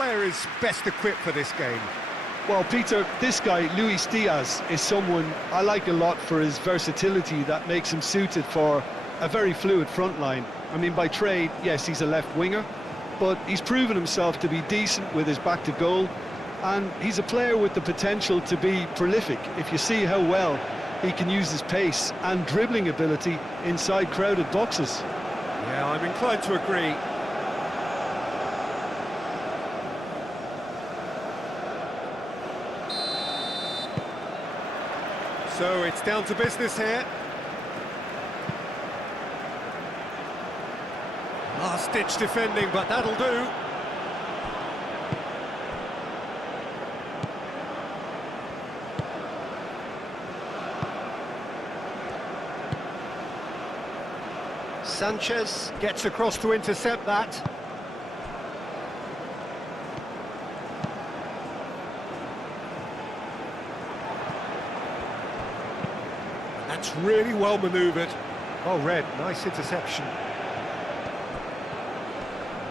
player is best equipped for this game? Well, Peter, this guy, Luis Diaz, is someone I like a lot for his versatility that makes him suited for a very fluid front line. I mean, by trade, yes, he's a left winger, but he's proven himself to be decent with his back to goal, and he's a player with the potential to be prolific if you see how well he can use his pace and dribbling ability inside crowded boxes. Yeah, I'm inclined to agree. So it's down to business here. Last-ditch defending, but that'll do. Sanchez gets across to intercept that. That's really well manoeuvred. Well read, nice interception.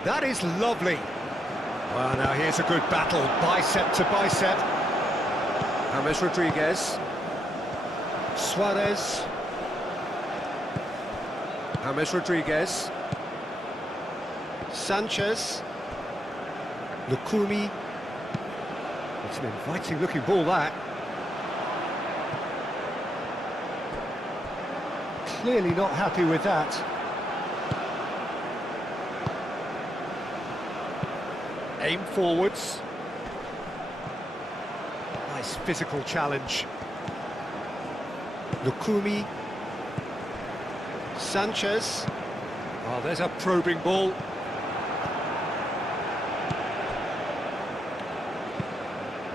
That is lovely. Well, now here's a good battle, bicep to bicep. James Rodriguez. Suarez. James Rodriguez. Sanchez. Lukumi. It's an inviting looking ball, that. Clearly not happy with that. Aim forwards. Nice physical challenge. Lukumi. Sanchez. Oh, there's a probing ball.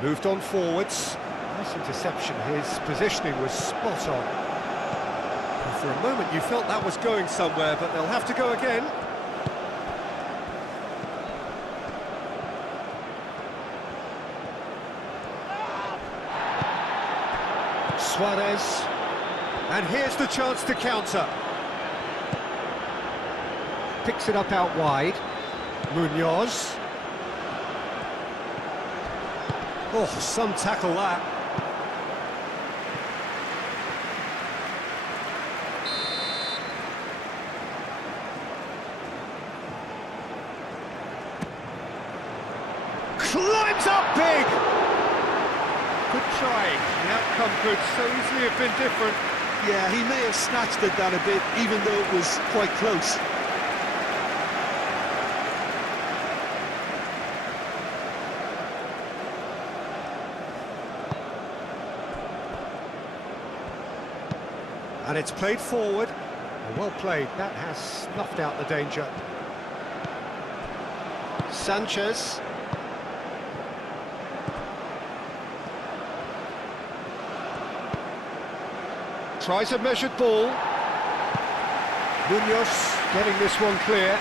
Moved on forwards. Nice interception. His positioning was spot on. For a moment you felt that was going somewhere, but they'll have to go again. Suarez. And here's the chance to counter. Picks it up out wide. Munoz. Oh, some tackle that. Climbs up big! Good trying. The outcome could so easily have been different. Yeah, he may have snatched at that a bit, even though it was quite close. And it's played forward. Well played. That has snuffed out the danger. Sanchez. Tries a measured ball. Munoz getting this one clear.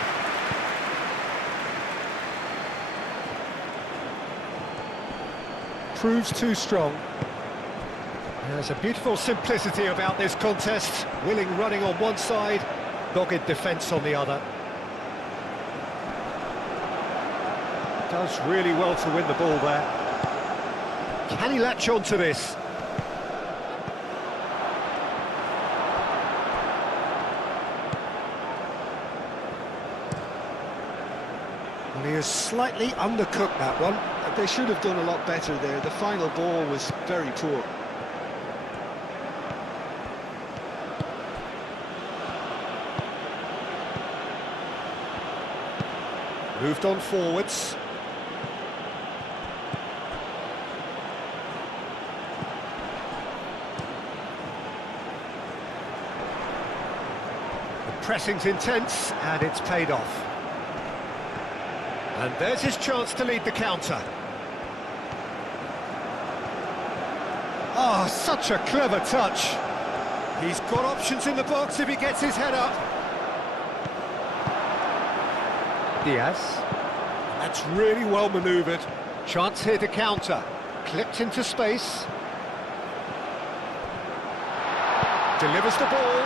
Proves too strong. There's a beautiful simplicity about this contest. Willing running on one side, dogged defence on the other. Does really well to win the ball there. Can he latch on to this? Well, he has slightly undercooked that one. They should have done a lot better there. The final ball was very poor. Moved on forwards. The pressing's intense, and it's paid off. And there's his chance to lead the counter. Oh, such a clever touch. He's got options in the box if he gets his head up. Diaz. That's really well manoeuvred. Chance here to counter. Clipped into space. Delivers the ball.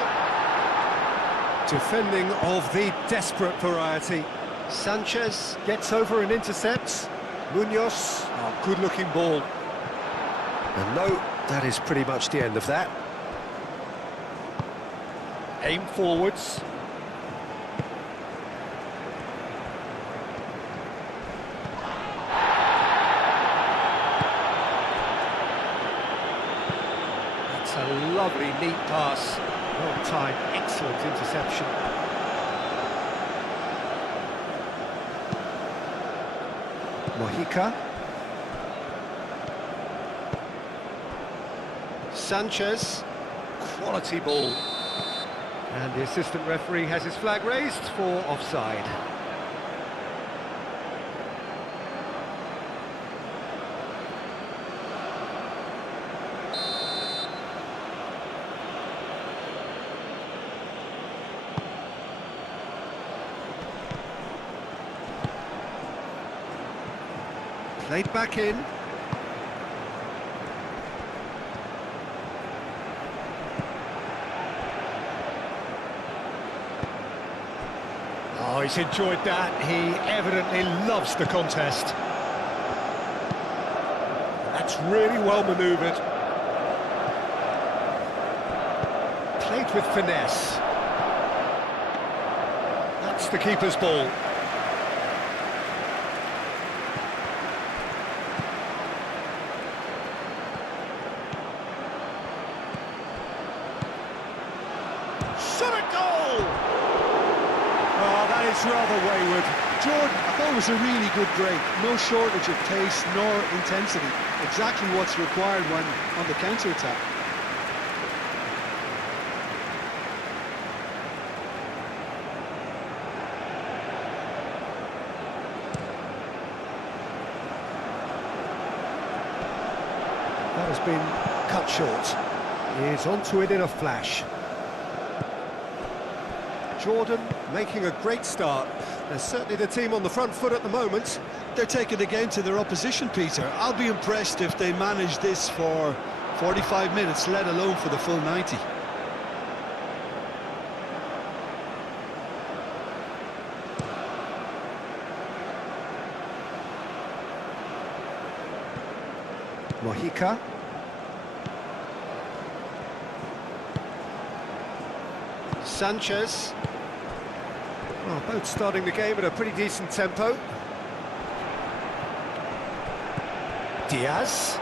Defending of the desperate variety. Sanchez gets over and intercepts. Munoz, oh, good-looking ball. And no, that is pretty much the end of that. Aim forwards. That's a lovely, neat pass. Well timed, excellent interception. Mojica. Sanchez. Quality ball. And the assistant referee has his flag raised for offside. Played back in. Oh, he's enjoyed that. He evidently loves the contest. That's really well manoeuvred. Played with finesse. That's the keeper's ball. Shot a goal! Oh, that is rather wayward. Jordan, I thought it was a really good break. No shortage of pace nor intensity. Exactly what's required when on the counter-attack. That has been cut short. He is onto it in a flash. Jordan making a great start. They're certainly the team on the front foot at the moment. They're taking the game to their opposition, Peter. I'll be impressed if they manage this for 45 minutes, let alone for the full 90. Mojica. Sanchez. Well, both starting the game at a pretty decent tempo. Diaz.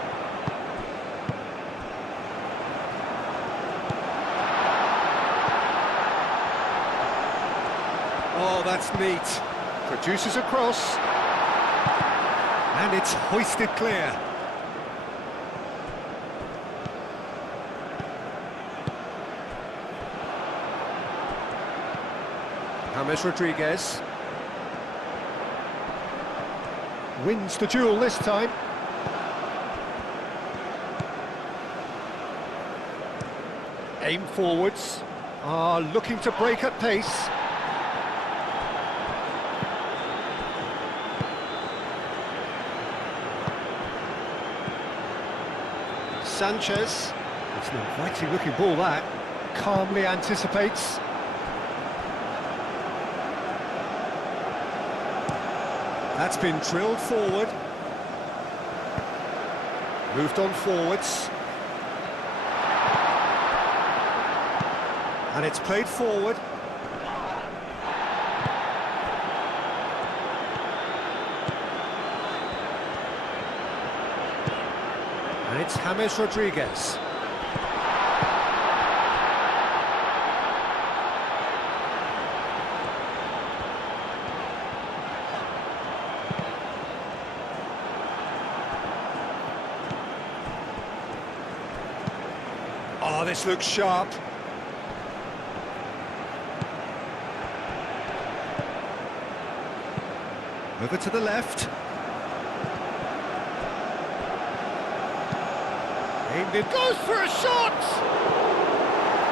Oh, that's neat. Produces a cross. And it's hoisted clear. James Rodriguez wins the duel this time. Aim forwards, are looking to break at pace. Sanchez, it's an inviting looking ball that, calmly anticipates. That's been drilled forward. Moved on forwards. And it's played forward. And it's James Rodriguez. Oh, this looks sharp. Over to the left. Aimed it, goes for a shot!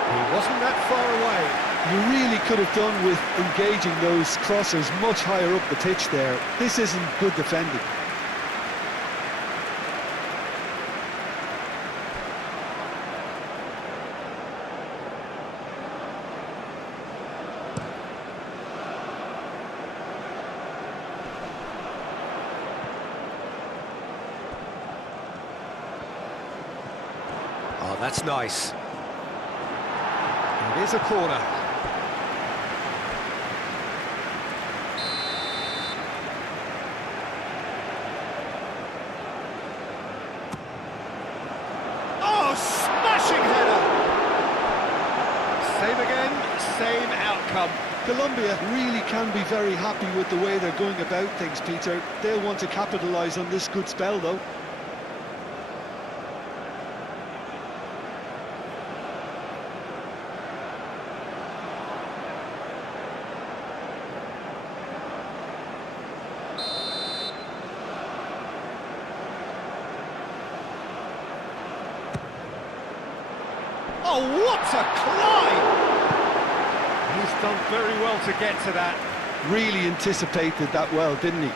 He wasn't that far away. You really could have done with engaging those crossers much higher up the pitch there. This isn't good defending. That's nice. It is a corner. Oh, smashing header! Same again, same outcome. Colombia really can be very happy with the way they're going about things, Peter. They'll want to capitalise on this good spell, though. Oh, what a climb! He's done very well to get to that. Really anticipated that well, didn't he?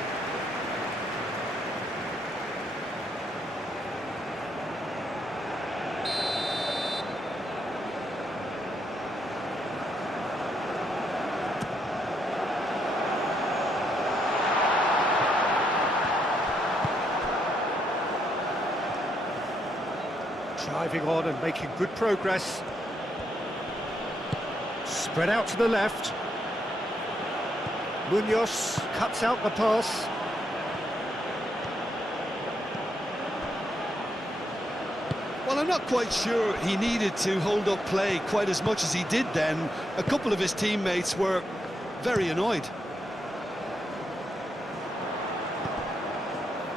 Driving on and making good progress. Spread out to the left. Munoz cuts out the pass. Well, I'm not quite sure he needed to hold up play quite as much as he did then. A couple of his teammates were very annoyed.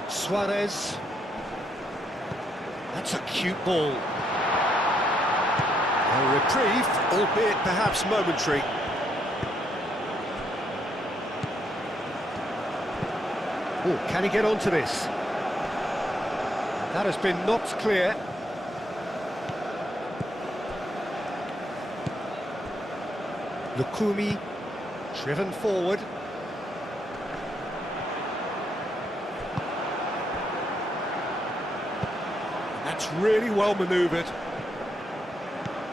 Suarez. That's a cute ball. A reprieve, albeit perhaps momentary. Oh, can he get onto this? That has been knocked clear. Lukumi, driven forward. That's really well manoeuvred.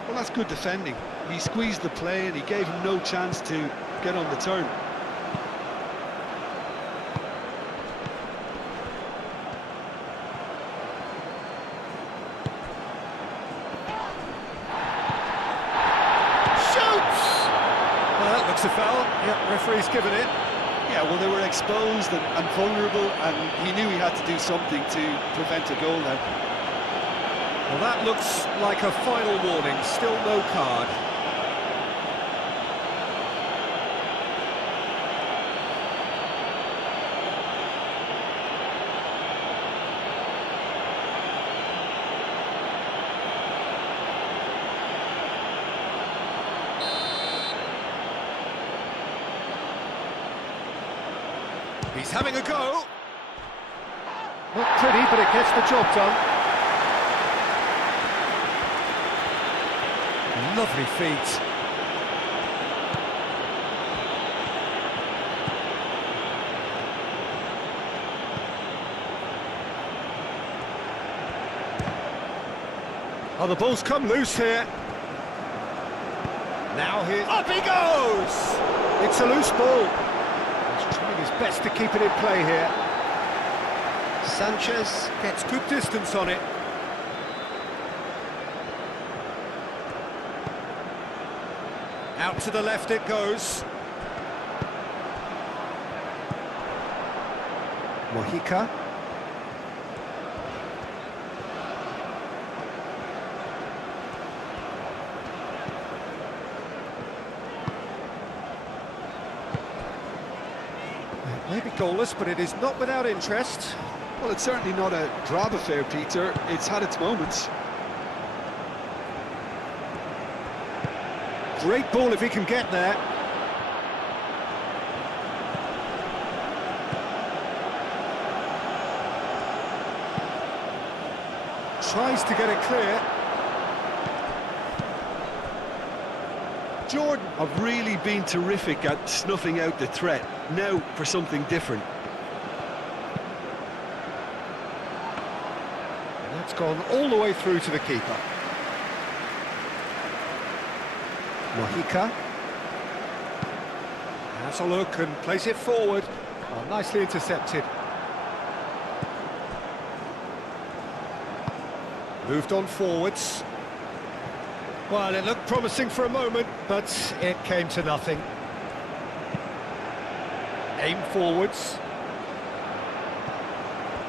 Well, that's good defending. He squeezed the play and he gave him no chance to get on the turn. It's a foul. Yep, referee's given it. Yeah, well, they were exposed and vulnerable, and he knew he had to do something to prevent a goal then. Well, that looks like a final warning. Still no card. He's having a go. Not pretty, but it gets the job done. Lovely feet. Oh, the ball's come loose here. Now up he goes! It's a loose ball. Trying his best to keep it in play here. Sanchez gets good distance on it. Out to the left it goes. Mojica. Maybe goalless, but it is not without interest. Well, it's certainly not a drab affair, Peter. It's had its moments. Great ball if he can get there. Tries to get it clear. Jordan have really been terrific at snuffing out the threat. Now for something different. And that's gone all the way through to the keeper. Mojica. Has a look and plays it forward. Oh, nicely intercepted. Moved on forwards. Well, it looked promising for a moment, but it came to nothing. Aim forwards.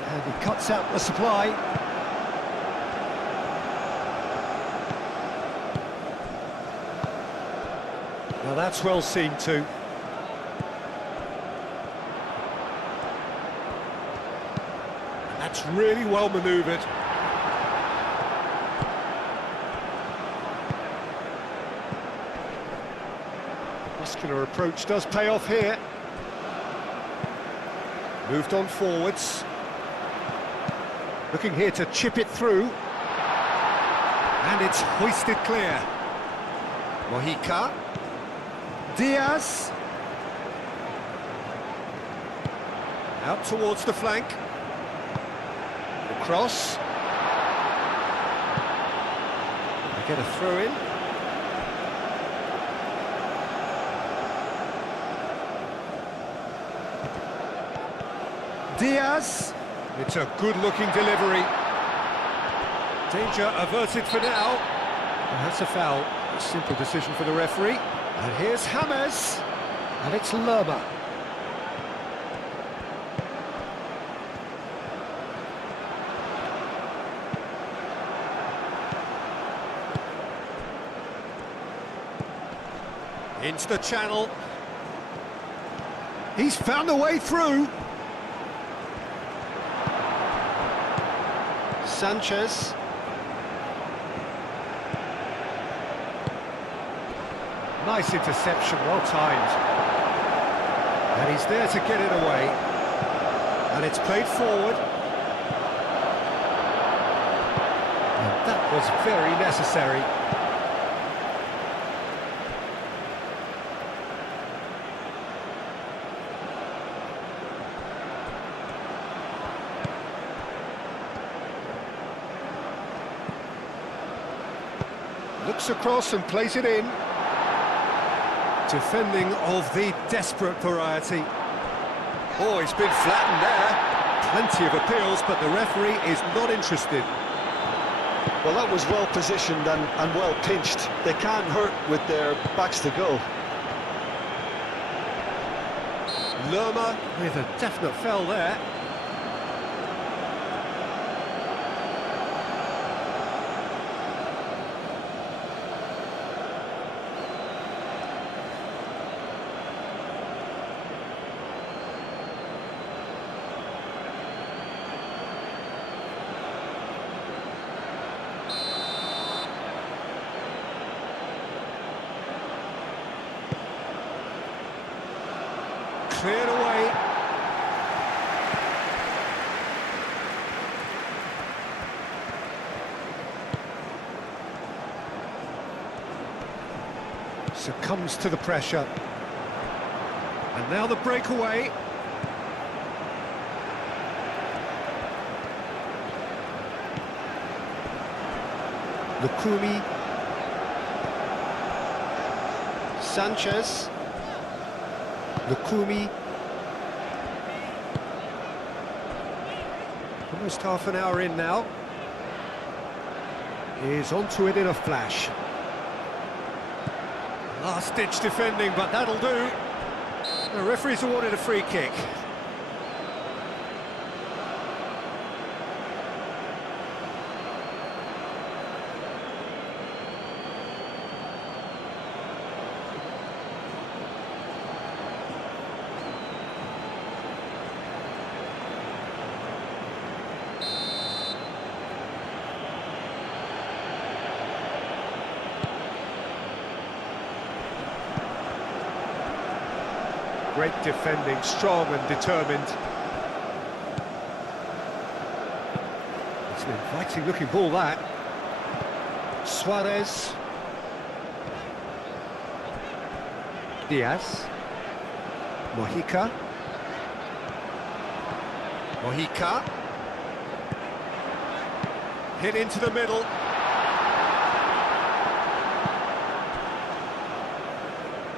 And he cuts out the supply. Now that's well seen too. That's really well manoeuvred. Muscular approach does pay off here. Moved on forwards. Looking here to chip it through. And it's hoisted clear. Mojica. Diaz. Out towards the flank. The cross. They get a throw in. Diaz. It's a good-looking delivery. Danger averted for now. And that's a foul. A simple decision for the referee. And here's James. And it's Lerma. Into the channel. He's found a way through. Sanchez. Nice interception, well timed. And he's there to get it away. And it's played forward. And that was very necessary. Looks across and plays it in. Defending of the desperate variety. Oh, he's been flattened there. Plenty of appeals, but the referee is not interested. Well, that was well positioned and well pinched. They can't hurt with their backs to goal. Lerma with a definite foul there. Cleared away. Succumbs to the pressure. And now the breakaway. Lukumi. Sanchez. Lukumi. Almost half an hour in now. Is onto it in a flash. Last-ditch defending, but that'll do. The referee's awarded a free kick. Great defending, strong and determined. It's an inviting looking ball, that. Suarez. Diaz. Mojica. Mojica. Hit into the middle.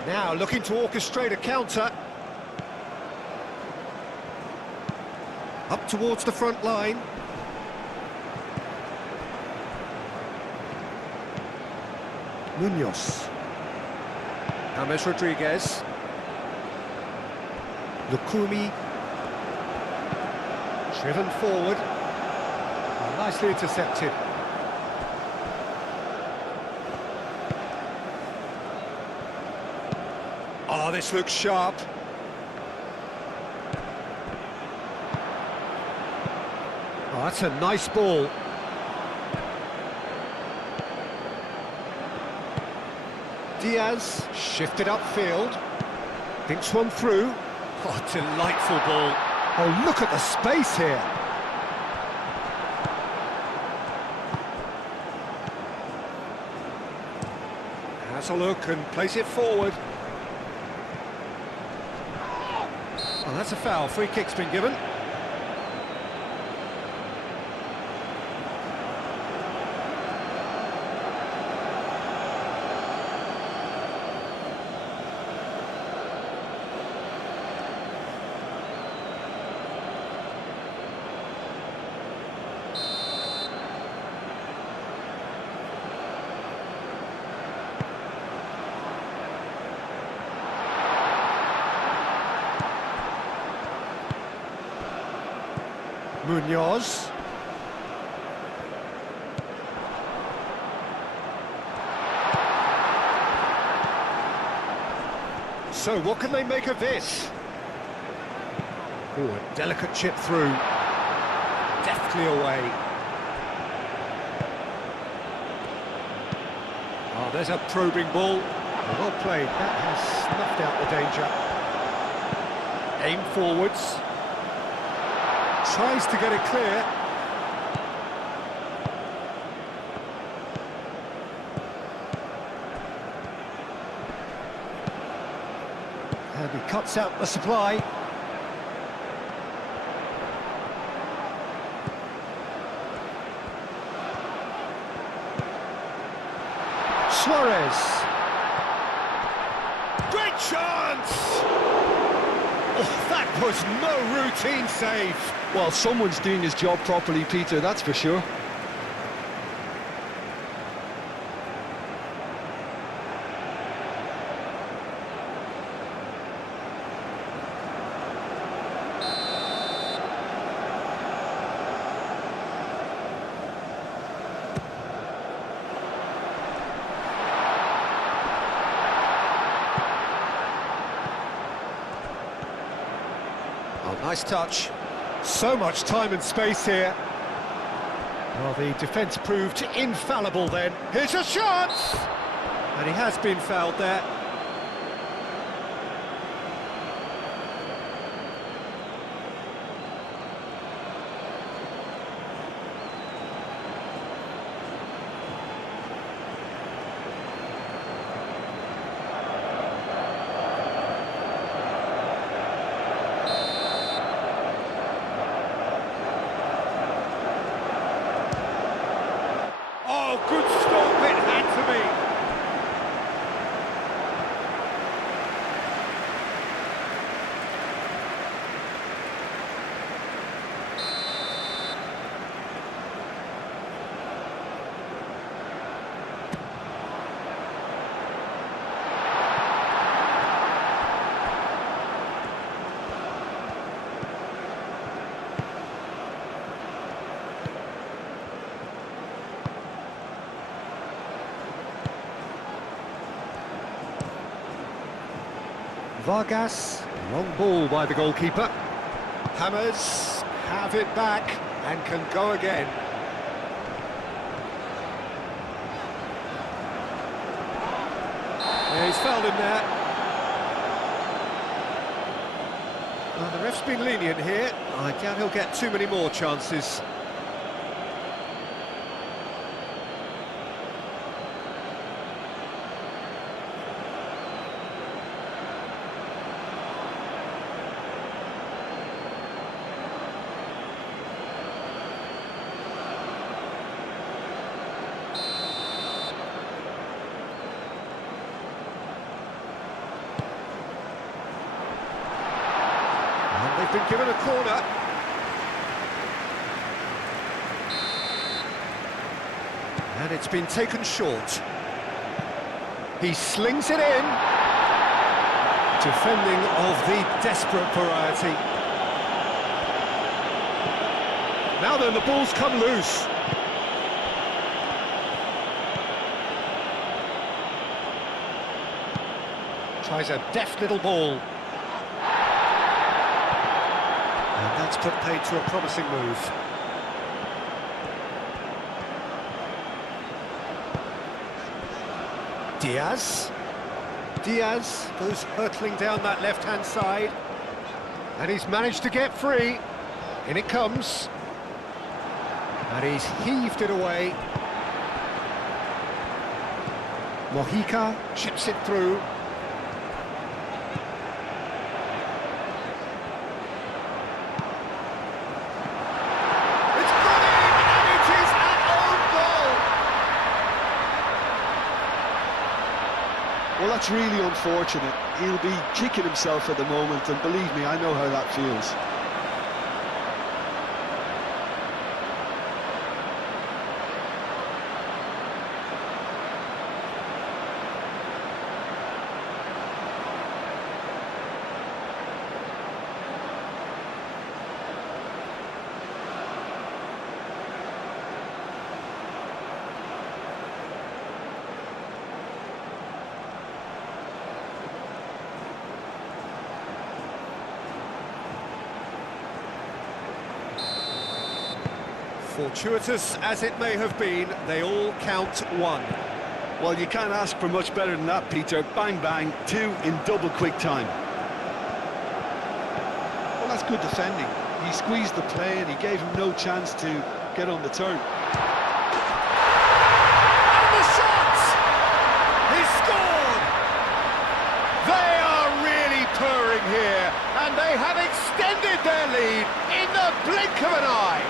Now looking to orchestrate a counter. Up towards the front line. Munoz. James Rodriguez. Lukumi. Driven forward. Oh, nicely intercepted. Oh, this looks sharp. Oh, that's a nice ball. Diaz shifted upfield. Thinks one through. Oh, delightful ball. Oh, look at the space here. Has a look and plays it forward. Oh, that's a foul. Free kick's been given. Munoz. So what can they make of this? Oh, a delicate chip through. Deftly away. Oh, there's a probing ball. Well played. That has snuffed out the danger. Aim forwards. Tries to get it clear. And he cuts out the supply. Suarez. Great chance! Oh, that was no routine save. Well, someone's doing his job properly, Peter, that's for sure. Oh, nice touch. So much time and space here. Well, the defence proved infallible then. Here's a shot! And he has been fouled there. Oh, good stop, it had to be. Vargas, long ball by the goalkeeper. Hammers have it back and can go again. Yeah, he's fouled him there. Well, the ref's been lenient here. I doubt he'll get too many more chances. They've been given a corner. And it's been taken short. He slings it in. Defending of the desperate variety. Now then, the ball's come loose. Tries a deft little ball. And that's put paid to a promising move. Diaz goes hurtling down that left-hand side. And he's managed to get free. In it comes. And he's heaved it away. Mojica chips it through. It's got in, and it is an own goal. Well, that's really unfortunate. He'll be kicking himself at the moment, and believe me, I know how that feels. Fortuitous as it may have been, they all count one. Well, you can't ask for much better than that, Peter. Bang, bang, two in double quick time. Well, that's good defending. He squeezed the play and he gave him no chance to get on the turn. And the shot! He scored! They are really purring here, and they have extended their lead in the blink of an eye.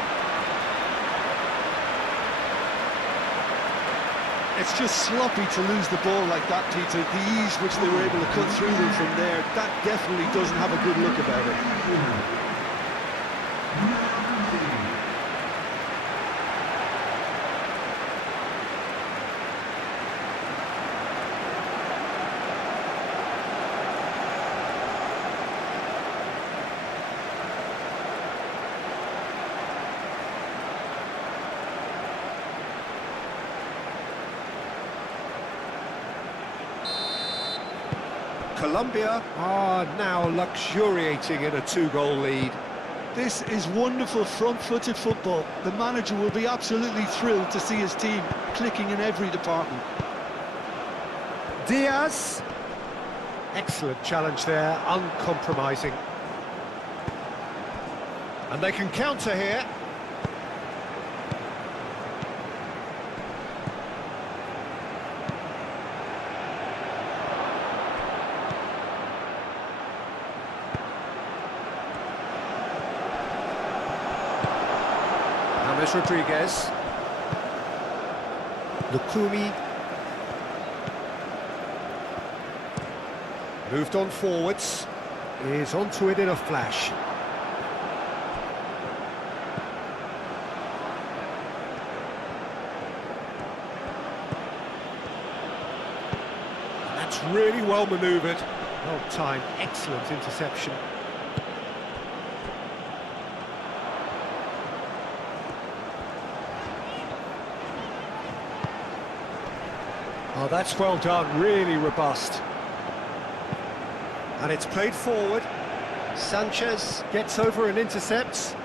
It's just sloppy to lose the ball like that, Peter. The ease which they were able to cut through them from there, that definitely doesn't have a good look about it. Colombia are now luxuriating in a two-goal lead. This is wonderful front-footed football. The manager will be absolutely thrilled to see his team clicking in every department. Diaz. Excellent challenge there, uncompromising. And they can counter here. Rodriguez. Lukumi. Moved on forwards. Is onto it in a flash. And that's really well manoeuvred. Well timed, excellent interception. Oh, that's well done, really robust. And it's played forward. Sanchez gets over and intercepts.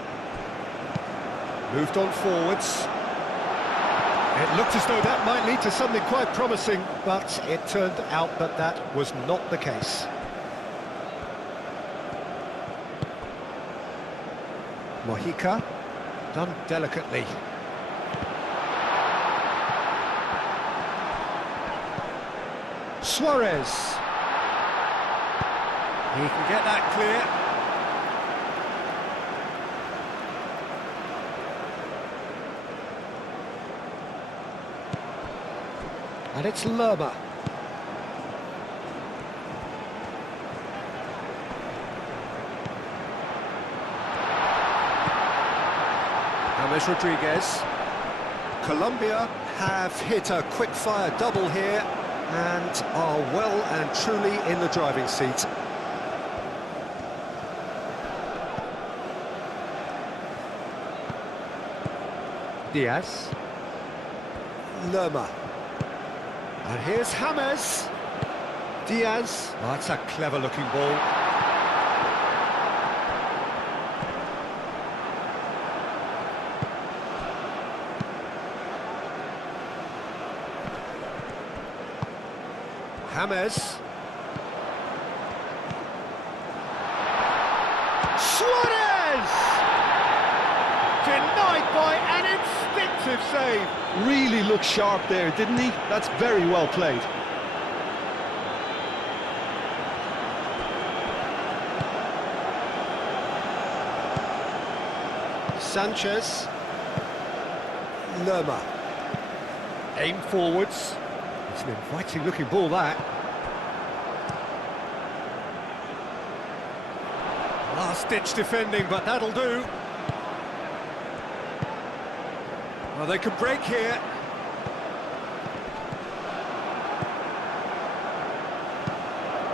Moved on forwards. It looked as though that might lead to something quite promising, but it turned out that that was not the case. Mojica, done delicately. Suarez. He can get that clear. And it's Lerma. James Rodriguez. Colombia have hit a quick-fire double here. and are well and truly in the driving seat. Diaz. Lerma. And here's James. Diaz. Oh, that's a clever-looking ball. James. Suarez! Denied by an instinctive save. Really looked sharp there, didn't he? That's very well played. Sanchez. Lerma. Aim forwards. It's an inviting looking ball, that. Last-ditch defending, but that'll do. Well, they could break here.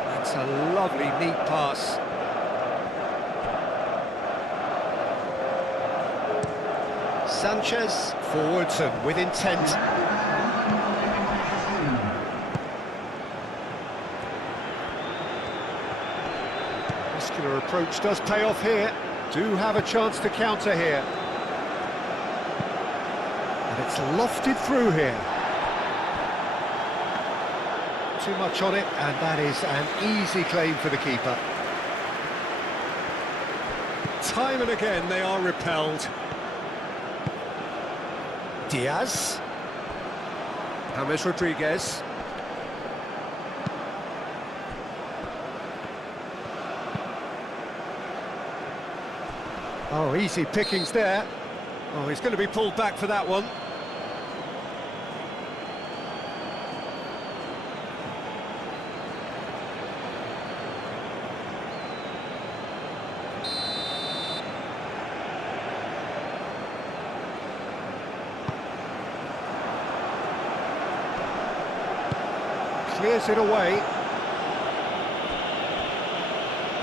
That's a lovely, neat pass. Sanchez, forwards and with intent. Muscular approach does pay off here. Do have a chance to counter here. And it's lofted through here. Too much on it, and that is an easy claim for the keeper. Time and again they are repelled. Diaz. James Rodriguez. Oh, easy pickings there. Oh, he's going to be pulled back for that one. Clears it away.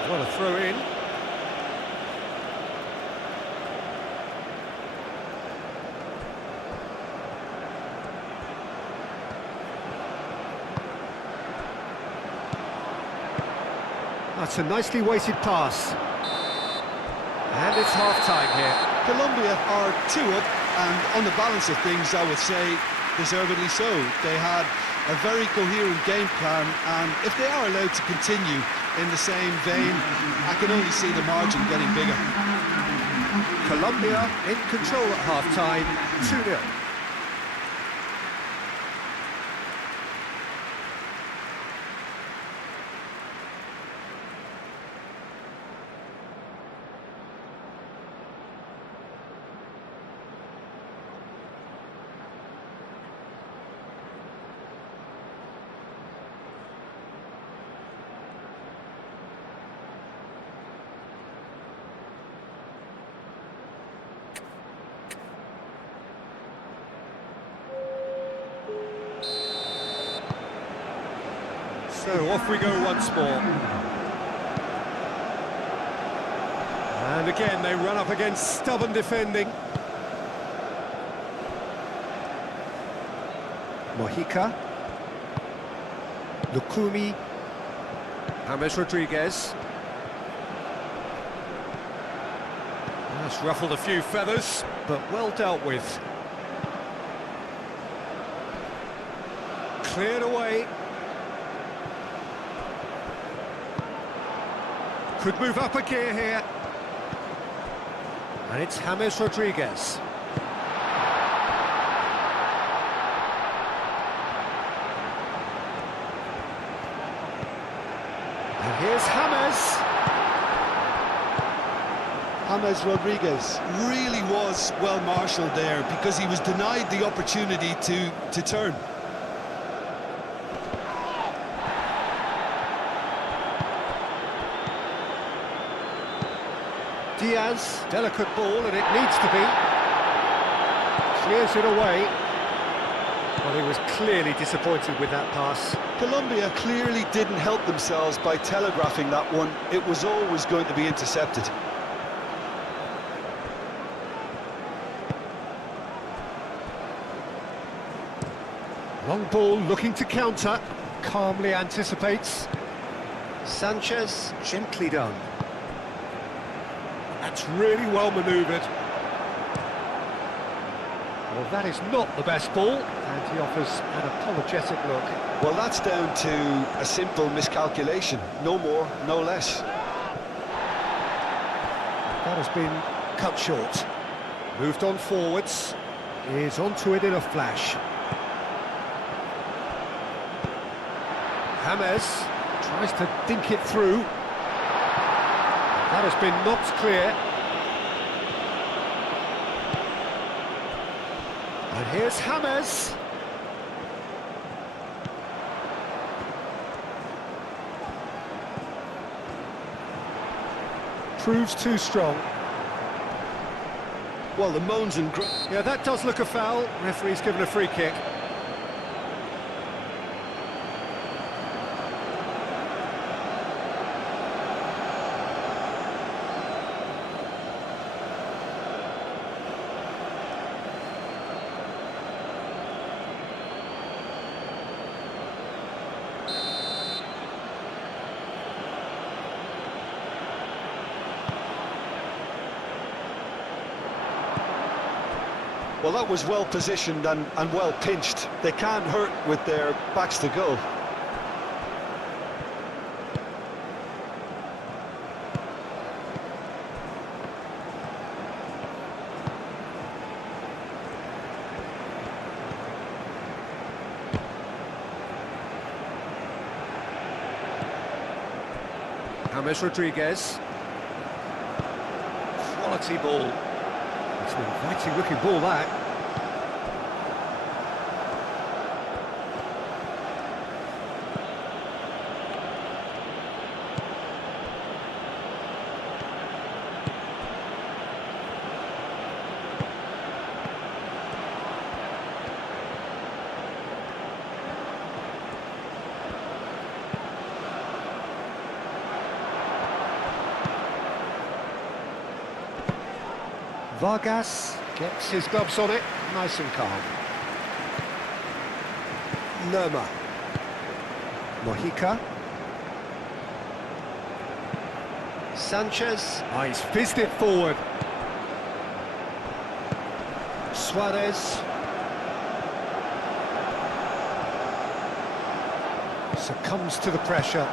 What a throw in. That's a nicely weighted pass. And it's half-time here. Colombia are 2-up, and on the balance of things, I would say deservedly so. They had a very coherent game plan, and if they are allowed to continue in the same vein, I can only see the margin getting bigger. Colombia in control at half-time, 2-0. So off we go once more. And again they run up against stubborn defending. Mojica. Lukumi. James Rodriguez. That's ruffled a few feathers, but well dealt with. Cleared away. Could move up a gear here. And it's James Rodriguez. And here's James. James Rodriguez really was well marshalled there, because he was denied the opportunity to turn. Diaz, delicate ball, and it needs to be. Clears it away. Well, he was clearly disappointed with that pass. Colombia clearly didn't help themselves by telegraphing that one. It was always going to be intercepted. Long ball looking to counter, calmly anticipates. Sanchez, gently done. That's really well manoeuvred. Well, that is not the best ball, and he offers an apologetic look. Well, that's down to a simple miscalculation. No more, no less. That has been cut short. Moved on forwards. Is onto it in a flash. James tries to dink it through. That has been knocked clear. And here's James. Proves too strong. Well, the moans and Yeah, that does look a foul. Referee's given a free kick. Well, that was well positioned and well pinched. They can't hurt with their backs to goal. James Rodriguez. Quality ball. It's an inviting looking ball, that. Vargas gets his gloves on it, nice and calm. Lerma. Mojica. Sanchez. Oh, he's fizzed it forward. Suarez. Succumbs to the pressure.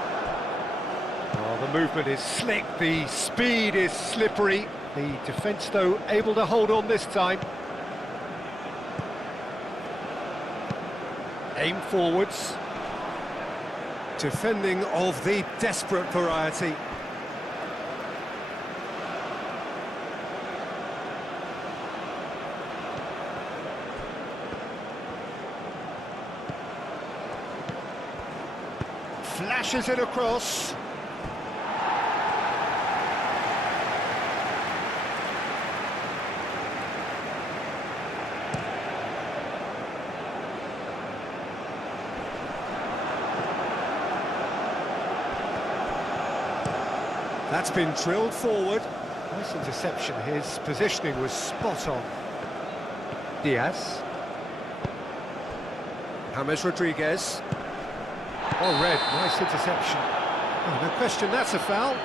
Oh, the movement is slick, the speed is slippery. The defence, though, able to hold on this time. Aim forwards. Defending of the desperate variety. Flashes it across. That's been drilled forward. Nice interception. His positioning was spot on. Diaz. James Rodriguez. Oh, red. Nice interception. Oh, no question, that's a foul.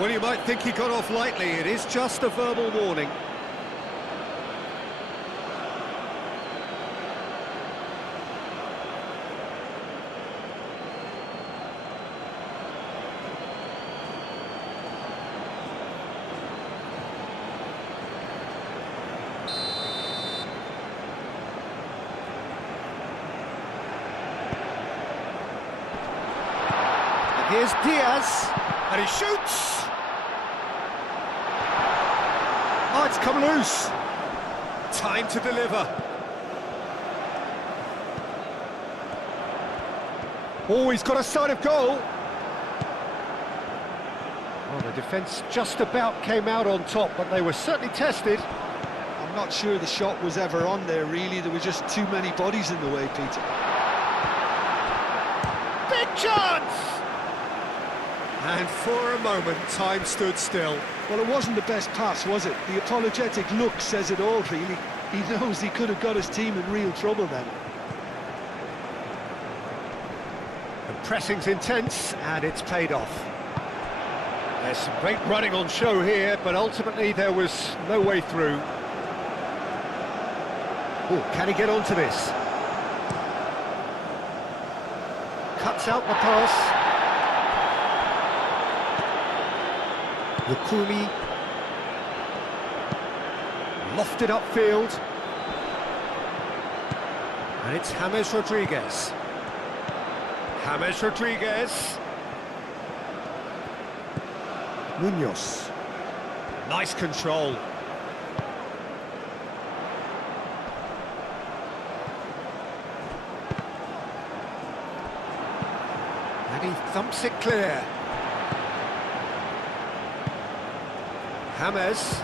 Well, you might think he got off lightly. It is just a verbal warning. Here's Diaz, and he shoots! Oh, it's come loose. Time to deliver. Oh, he's got a sight of goal. Well, the defence just about came out on top, but they were certainly tested. And not sure the shot was ever on there, really. There were just too many bodies in the way, Peter. Big chance! And for a moment, time stood still. Well, it wasn't the best pass, was it? The apologetic look says it all, really. He knows he could have got his team in real trouble then. The pressing's intense, and it's paid off. There's some great running on show here, but ultimately there was no way through. Oh, can he get onto this? Cuts out the pass. Lukumi. Lofted upfield. And it's James Rodriguez. James Rodriguez. Munoz. Nice control. And he thumps it clear. James.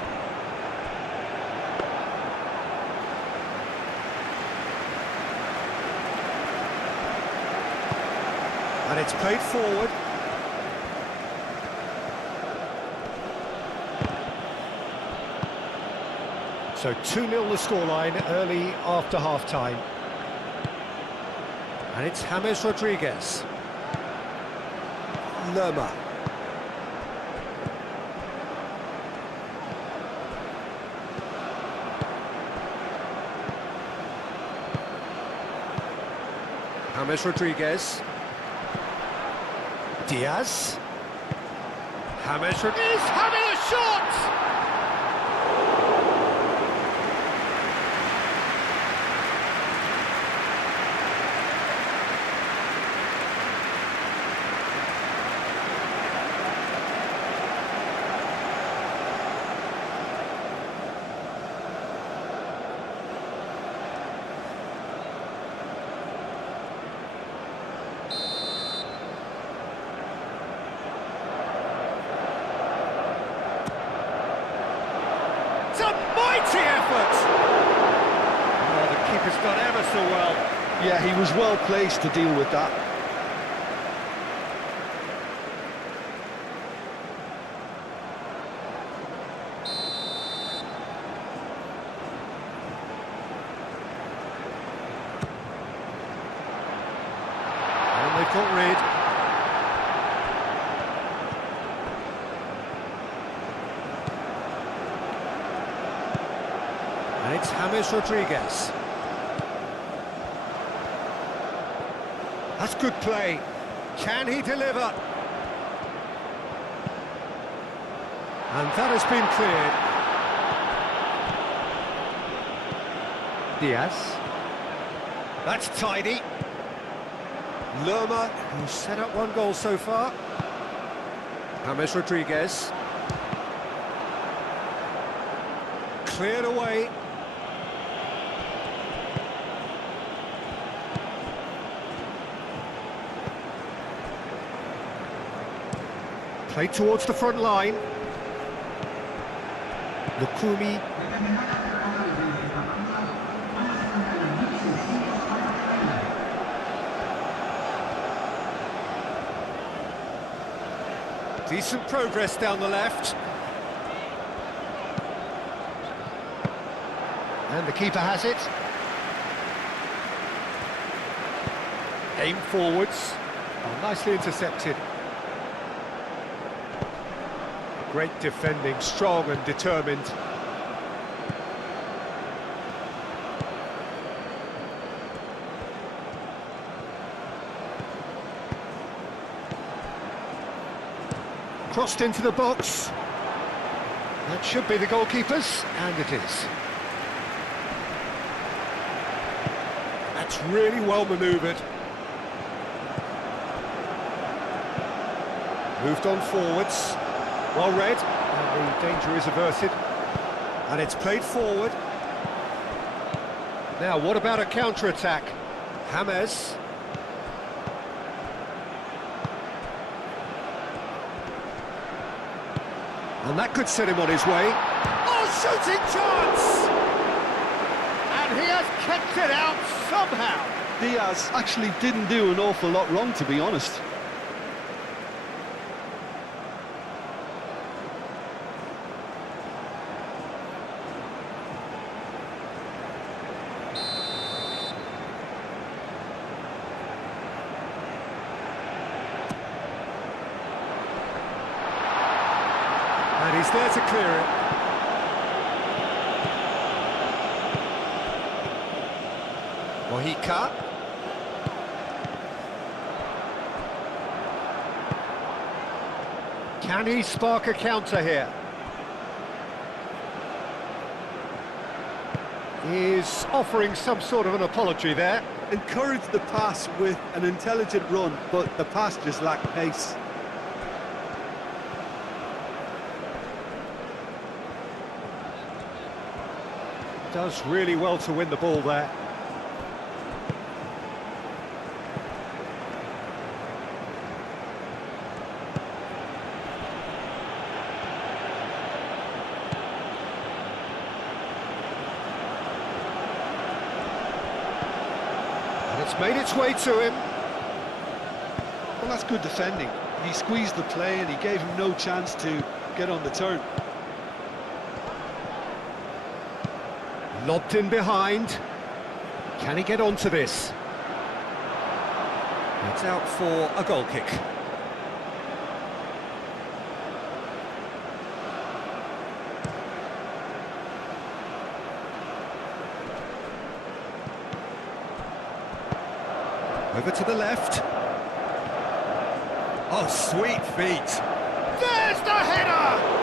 And it's played forward. So 2-0 the scoreline early after half-time. And it's James Rodriguez. Lerma. James Rodriguez. Diaz. James Rodriguez having a shot! It's a mighty effort! Oh, the keeper's done ever so well. Yeah, he was well placed to deal with that. And they've got rid. And it's James Rodriguez. That's good play. Can he deliver? And that has been cleared. Diaz. That's tidy. Lerma, who's set up one goal so far. James Rodriguez. Cleared away. Played towards the front line. Lukumi. Decent progress down the left. And the keeper has it. Aim forwards. Oh, nicely intercepted. Great defending, strong and determined. Crossed into the box. That should be the goalkeeper's, and it is. That's really well manoeuvred. Moved on forwards. Well read, and the danger is averted. And it's played forward. Now, what about a counter-attack? James. And that could set him on his way. Oh, shooting chance! kept it out somehow. Diaz actually didn't do an awful lot wrong, to be honest. And he's there to clear it. Mojica. Can he spark a counter here? He's offering some sort of an apology there. Encouraged the pass with an intelligent run, but the pass just lacked pace. Does really well to win the ball there. And it's made its way to him. Well, that's good defending. He squeezed the play and he gave him no chance to get on the turn. Lobbed in behind. Can he get onto this? It's out for a goal kick. Over to the left. Oh, sweet feet. There's the header!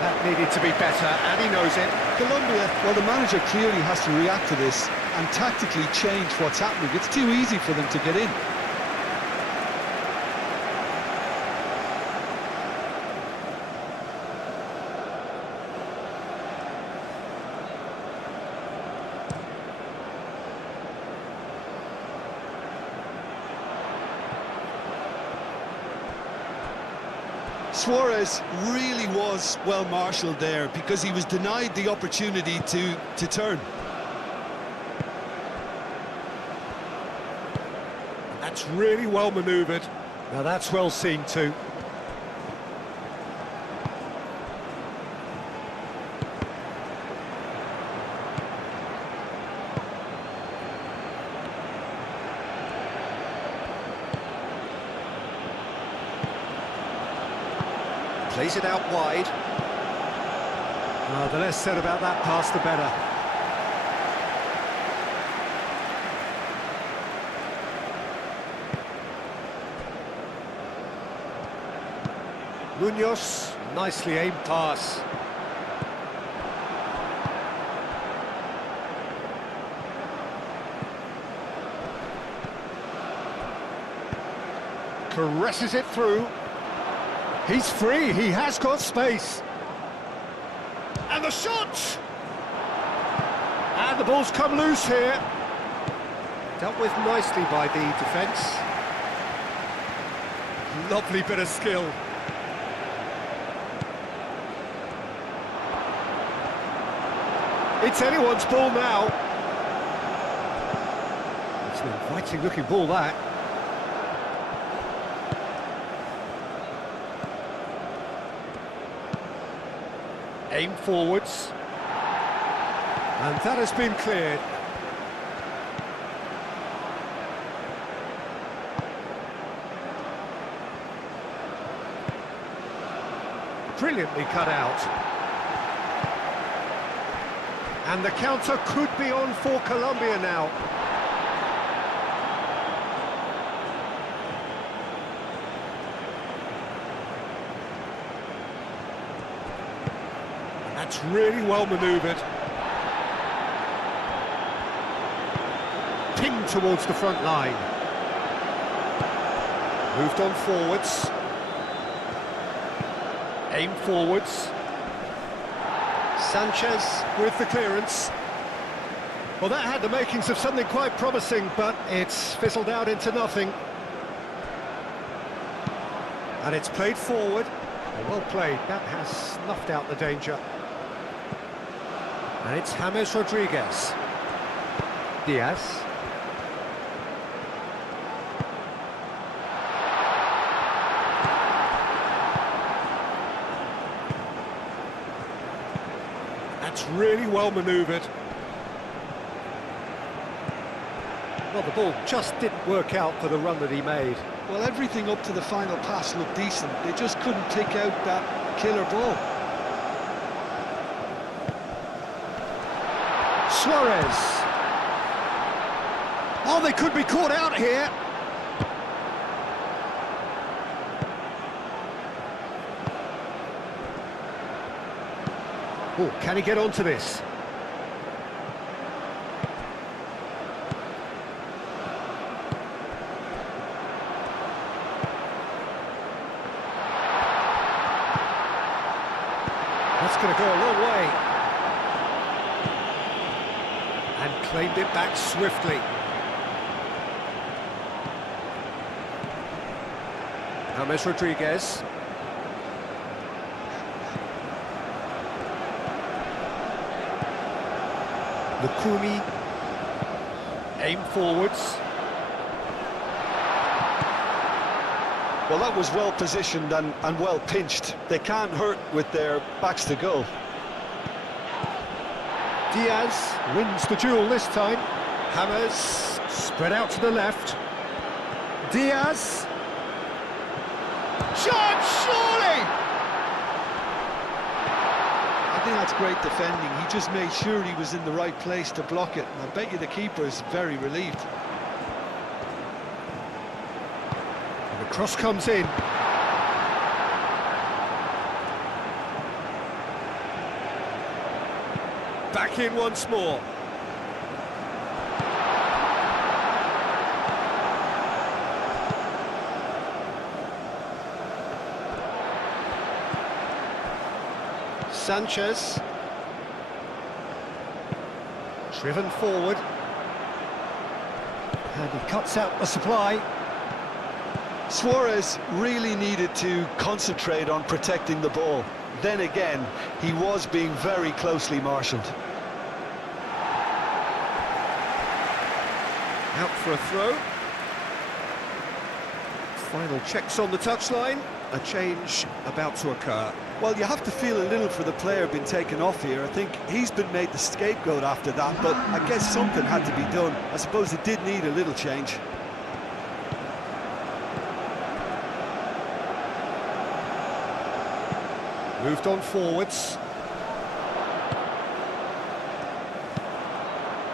That needed to be better, and he knows it. Colombia, well, the manager clearly has to react to this and tactically change what's happening. It's too easy for them to get in. Suarez really was well marshalled there because he was denied the opportunity to turn. That's really well manoeuvred. Now that's well seen too. Plays it out wide. The less said about that pass, the better. Munoz, nicely aimed pass. Caresses it through. He's free, he has got space. And the shot! And the ball's come loose here. Dealt with nicely by the defence. Lovely bit of skill. It's anyone's ball now. It's an inviting looking ball, that. Aim forwards. And that has been cleared. Brilliantly cut out. And the counter could be on for Colombia now. That's really well manoeuvred. Pinged towards the front line. Moved on forwards. Aim forwards. Sanchez with the clearance. Well, that had the makings of something quite promising, but it's fizzled out into nothing. And it's played forward. Well played. That has snuffed out the danger. And it's James Rodriguez. Diaz. That's really well manoeuvred. Well, the ball just didn't work out for the run that he made. Well, everything up to the final pass looked decent. They just couldn't pick out that killer ball. Suarez. Oh, they could be caught out here. Oh, can he get onto this? That's going to go a long way. And claimed it back swiftly. James Rodriguez. Lukumi. Aim forwards. Well, that was well positioned and well pinched. They can't hurt with their backs to goal. Diaz wins the duel this time. Hammers spread out to the left. Diaz. Shot, surely! I think that's great defending. He just made sure he was in the right place to block it. And I bet you the keeper is very relieved. And the cross comes in. Back in once more. Sanchez. Driven forward. And he cuts out the supply. Suarez really needed to concentrate on protecting the ball. Then again, he was being very closely marshalled. Out for a throw. Final checks on the touchline. A change about to occur. Well, you have to feel a little for the player being taken off here. I think he's been made the scapegoat after that, but I guess something had to be done. I suppose it did need a little change. Moved on forwards.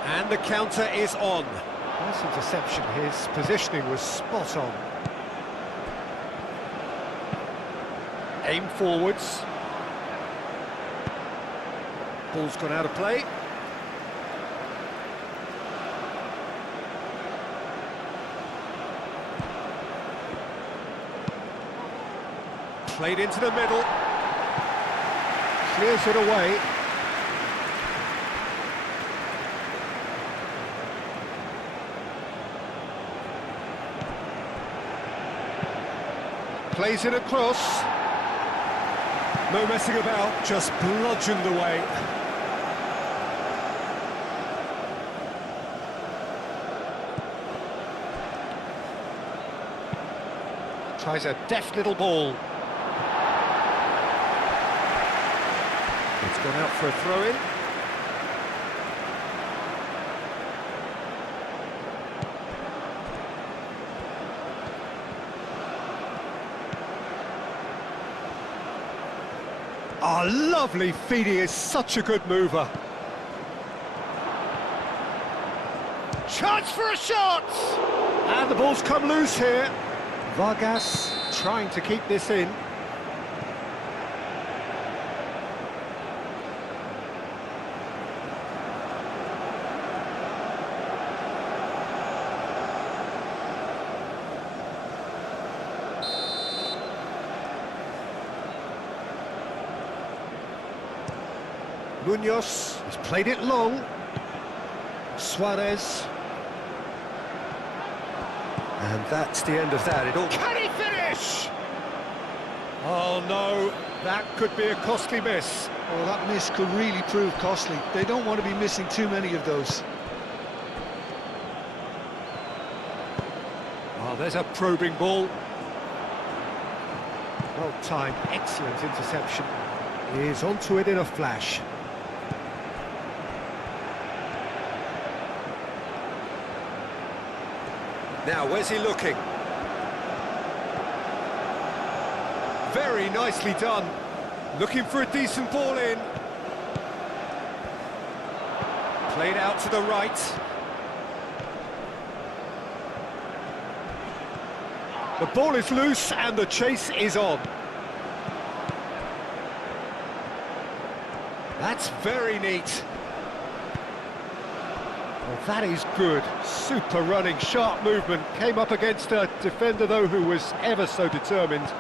And the counter is on. Nice interception. His positioning was spot on. Aim forwards. Ball's gone out of play. Played into the middle. Clears it away. Plays it across. No messing about, just bludgeoned away. Tries a deft little ball. It's gone out for a throw-in. Oh, lovely feed. He is such a good mover. Chance for a shot! And the ball's come loose here. Vargas trying to keep this in. Munoz has played it long. Suarez. And that's the end of that. It all... Can he finish? Oh no, that could be a costly miss. Oh, that miss could really prove costly. They don't want to be missing too many of those. Oh, there's a probing ball. Well timed, excellent interception. He is onto it in a flash. Now, where's he looking? Very nicely done. Looking for a decent ball in. Played out to the right. The ball is loose and the chase is on. That's very neat. Well, that is good. Super running, sharp movement. Came up against a defender, though, who was ever so determined.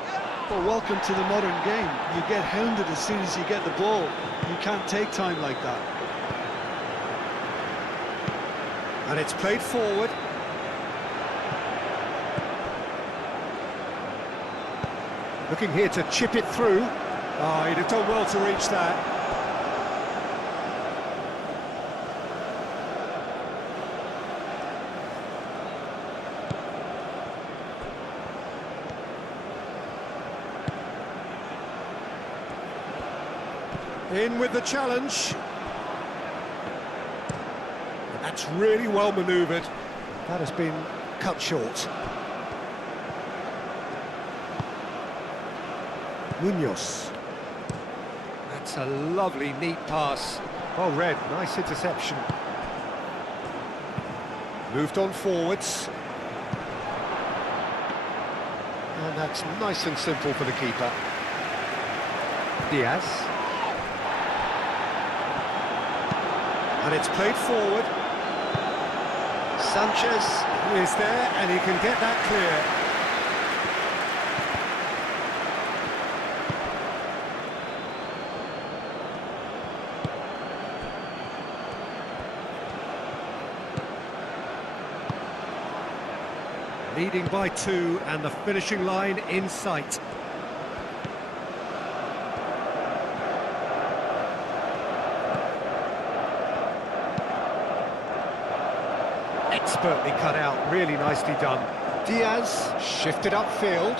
Well, welcome to the modern game. You get hounded as soon as you get the ball. You can't take time like that. And it's played forward. Looking here to chip it through. Oh, he'd have done well to reach that. In with the challenge. And that's really well manoeuvred. That has been cut short. Munoz. That's a lovely, neat pass. Well read, nice interception. Moved on forwards. And that's nice and simple for the keeper. Diaz. And it's played forward. Sanchez is there, and he can get that clear. Leading by 2, and the finishing line in sight. Expertly cut out, really nicely done. Diaz shifted upfield.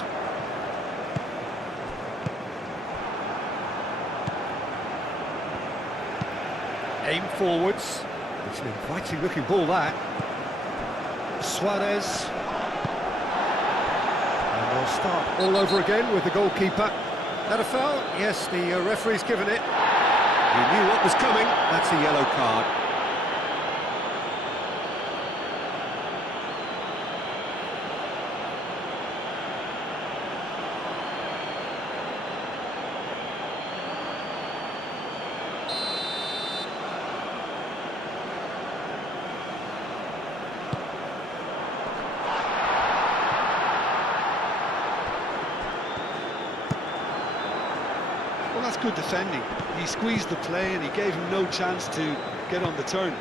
Aim forwards. It's an inviting looking ball, that. Suarez. And we'll start all over again with the goalkeeper. That a foul? Yes, the referee's given it. He knew what was coming. That's a yellow card. Well, that's good defending. He squeezed the play and he gave him no chance to get on the turn.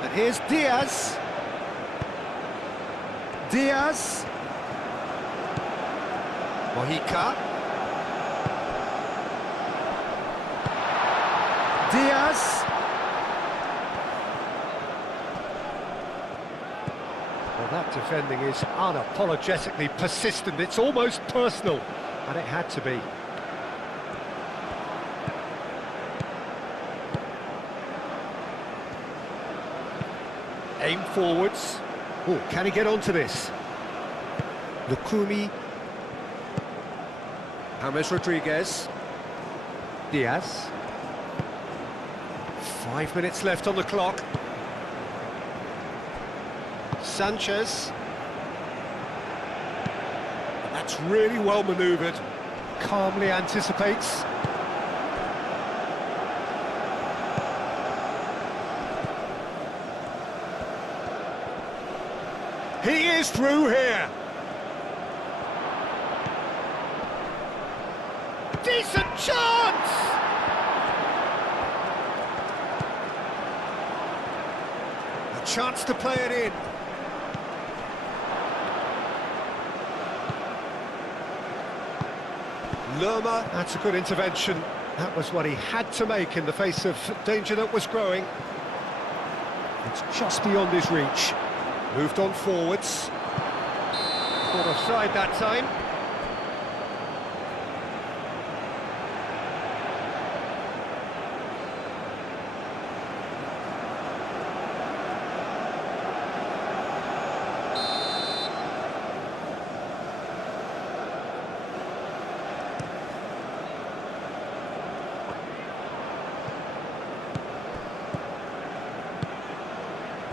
And here's Diaz. Diaz. Mojica. Diaz. Well, that defending is unapologetically persistent. It's almost personal. And it had to be. Aim forwards. Oh, can he get onto this? Lukumi. James Rodriguez. Diaz. 5 minutes left on the clock. Sanchez. That's really well manoeuvred. Calmly anticipates. He is through here. Decent chance! A chance to play it in. Lerma, that's a good intervention. That was what he had to make in the face of danger that was growing. It's just beyond his reach. Moved on forwards. Caught offside that time.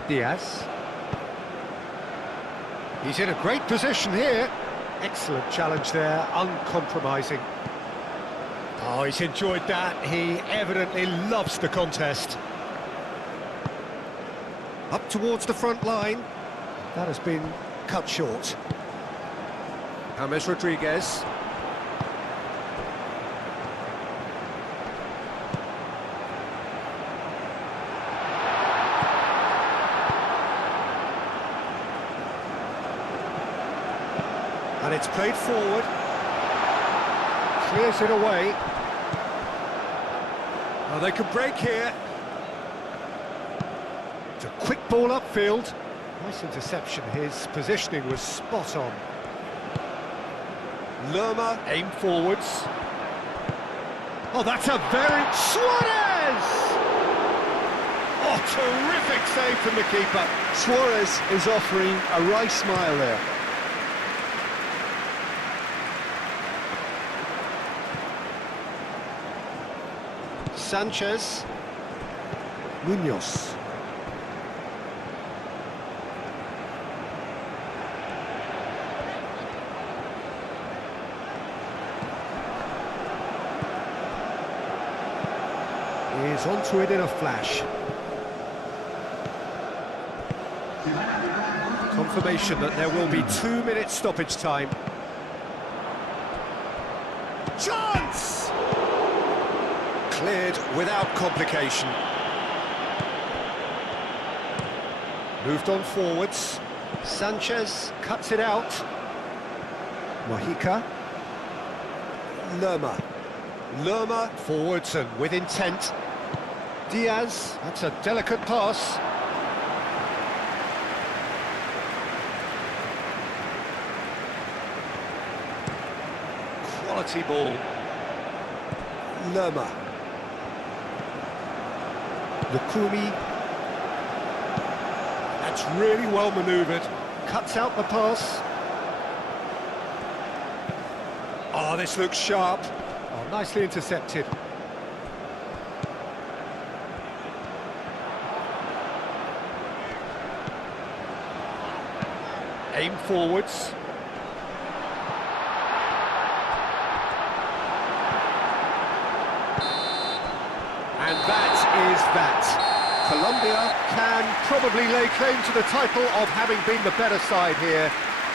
Diaz. He's in a great position here. Excellent challenge there, uncompromising. Oh, he's enjoyed that. He evidently loves the contest. Up towards the front line. That has been cut short. James Rodriguez. And it's played forward. Clears it away. Oh, they could break here. It's a quick ball upfield. Nice interception. His positioning was spot on. Lerma aim forwards. Oh, that's a very... Suarez! Oh, terrific save from the keeper. Suarez is offering a wry smile there. Sanchez. Munoz. He's onto it in a flash. Confirmation that there will be 2 minutes stoppage time. Chance! Cleared without complication. Moved on forwards. Sanchez cuts it out. Mojica. Lerma. Lerma forwards and with intent. Diaz, that's a delicate pass. Quality ball. Lerma. Lukumi. That's really well manoeuvred. Cuts out the pass. Oh, this looks sharp. Oh, nicely intercepted. Aim forwards. And that is that. Colombia can probably lay claim to the title of having been the better side here.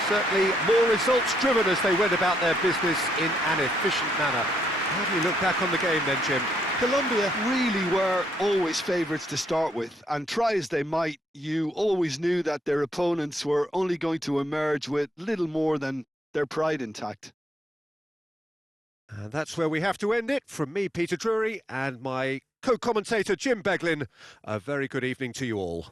Certainly more results-driven as they went about their business in an efficient manner. How do you look back on the game then, Jim? Colombia really were always favourites to start with, and try as they might, you always knew that their opponents were only going to emerge with little more than their pride intact. And that's where we have to end it. From me, Peter Drury, and my co-commentator, Jim Beglin. A very good evening to you all.